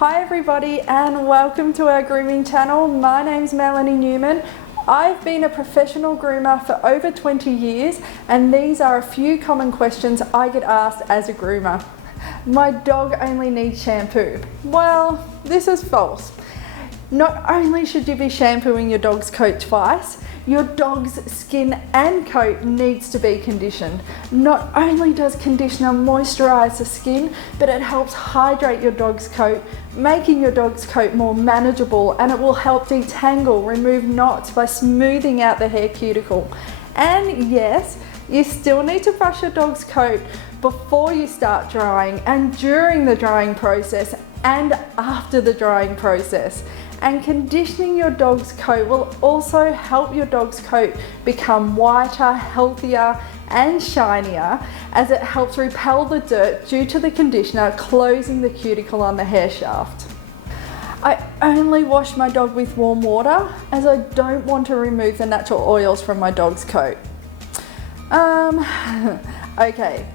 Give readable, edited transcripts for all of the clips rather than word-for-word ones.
Hi everybody and welcome to our grooming channel. My name's Melanie Newman. I've been a professional groomer for over 20 years and these are a few common questions I get asked as a groomer. My dog only needs shampoo. Well, this is false. Not only should you be shampooing your dog's coat twice, your dog's skin and coat needs to be conditioned. Not only does conditioner moisturize the skin, but it helps hydrate your dog's coat, making your dog's coat more manageable, and it will help detangle, remove knots by smoothing out the hair cuticle. And yes, you still need to brush your dog's coat before you start drying and during the drying process and after the drying process. And conditioning your dog's coat will also help your dog's coat become whiter, healthier and shinier, as it helps repel the dirt due to the conditioner closing the cuticle on the hair shaft. I only wash my dog with warm water as I don't want to remove the natural oils from my dog's coat. Okay.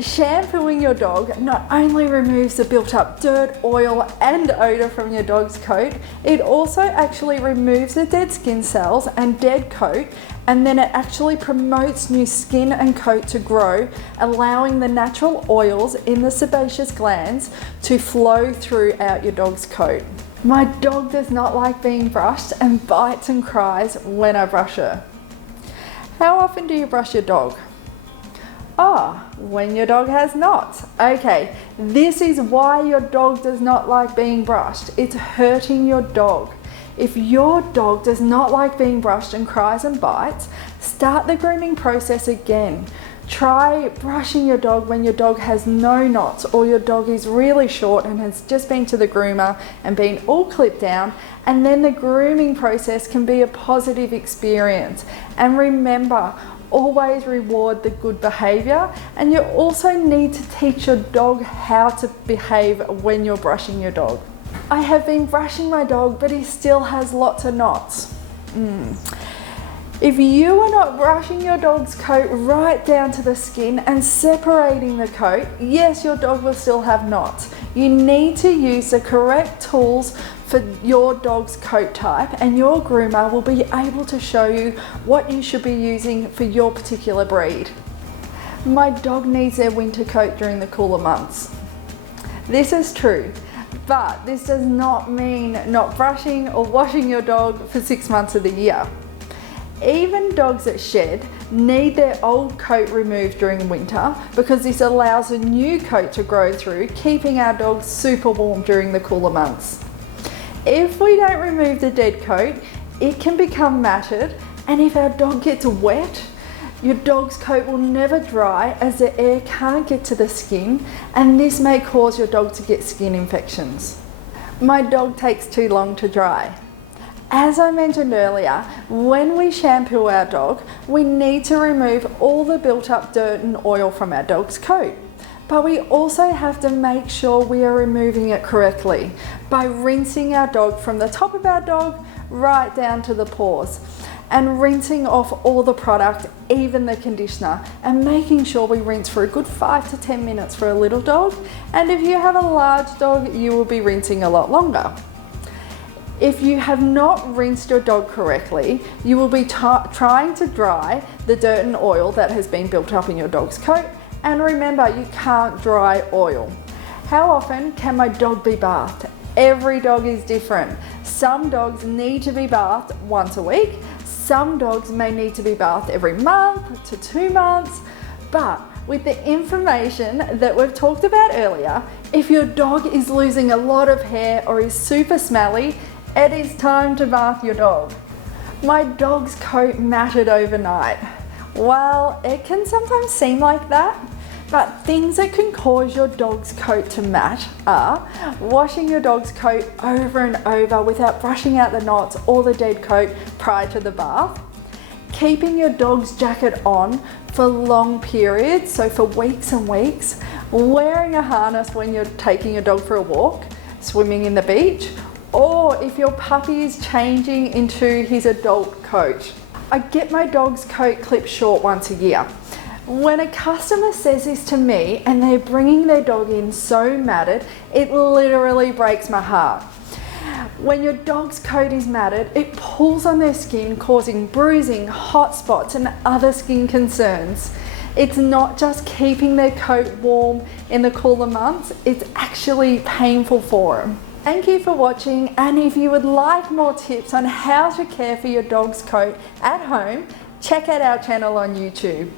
Shampooing your dog not only removes the built-up dirt, oil and odor from your dog's coat, it also actually removes the dead skin cells and dead coat, and then it actually promotes new skin and coat to grow, allowing the natural oils in the sebaceous glands to flow throughout your dog's coat. My dog does not like being brushed and bites and cries when I brush her. How often do you brush your dog? When your dog has knots. Okay, this is why your dog does not like being brushed. It's hurting your dog. If your dog does not like being brushed and cries and bites, start the grooming process again. Try brushing your dog when your dog has no knots or your dog is really short and has just been to the groomer and been all clipped down, and then the grooming process can be a positive experience. And remember, always reward the good behavior, and you also need to teach your dog how to behave when you're brushing your dog. I have been brushing my dog, but he still has lots of knots. If you are not brushing your dog's coat right down to the skin and separating the coat, yes, your dog will still have knots. You need to use the correct tools for your dog's coat type, and your groomer will be able to show you what you should be using for your particular breed. My dog needs their winter coat during the cooler months. This is true, but this does not mean not brushing or washing your dog for 6 months of the year. Even dogs that shed need their old coat removed during winter because this allows a new coat to grow through, keeping our dogs super warm during the cooler months. If we don't remove the dead coat, it can become matted, and if our dog gets wet, your dog's coat will never dry as the air can't get to the skin, and this may cause your dog to get skin infections. My dog takes too long to dry. As I mentioned earlier, when we shampoo our dog, we need to remove all the built-up dirt and oil from our dog's coat. But we also have to make sure we are removing it correctly by rinsing our dog from the top of our dog right down to the paws, and rinsing off all the product, even the conditioner, and making sure we rinse for a good 5 to 10 minutes for a little dog. And if you have a large dog, you will be rinsing a lot longer. If you have not rinsed your dog correctly, you will be trying to dry the dirt and oil that has been built up in your dog's coat. And remember, you can't dry oil. How often can my dog be bathed? Every dog is different. Some dogs need to be bathed once a week. Some dogs may need to be bathed every month to 2 months. But with the information that we've talked about earlier, if your dog is losing a lot of hair or is super smelly, it is time to bath your dog. My dog's coat matted overnight. Well, it can sometimes seem like that, but things that can cause your dog's coat to mat are washing your dog's coat over and over without brushing out the knots or the dead coat prior to the bath, keeping your dog's jacket on for long periods, so for weeks and weeks, wearing a harness when you're taking your dog for a walk, swimming in the beach, or if your puppy is changing into his adult coat. I get my dog's coat clipped short once a year. When a customer says this to me and they're bringing their dog in so matted, it literally breaks my heart. When your dog's coat is matted, it pulls on their skin, causing bruising, hot spots, and other skin concerns. It's not just keeping their coat warm in the cooler months, it's actually painful for them. Thank you for watching, and if you would like more tips on how to care for your dog's coat at home, check out our channel on YouTube.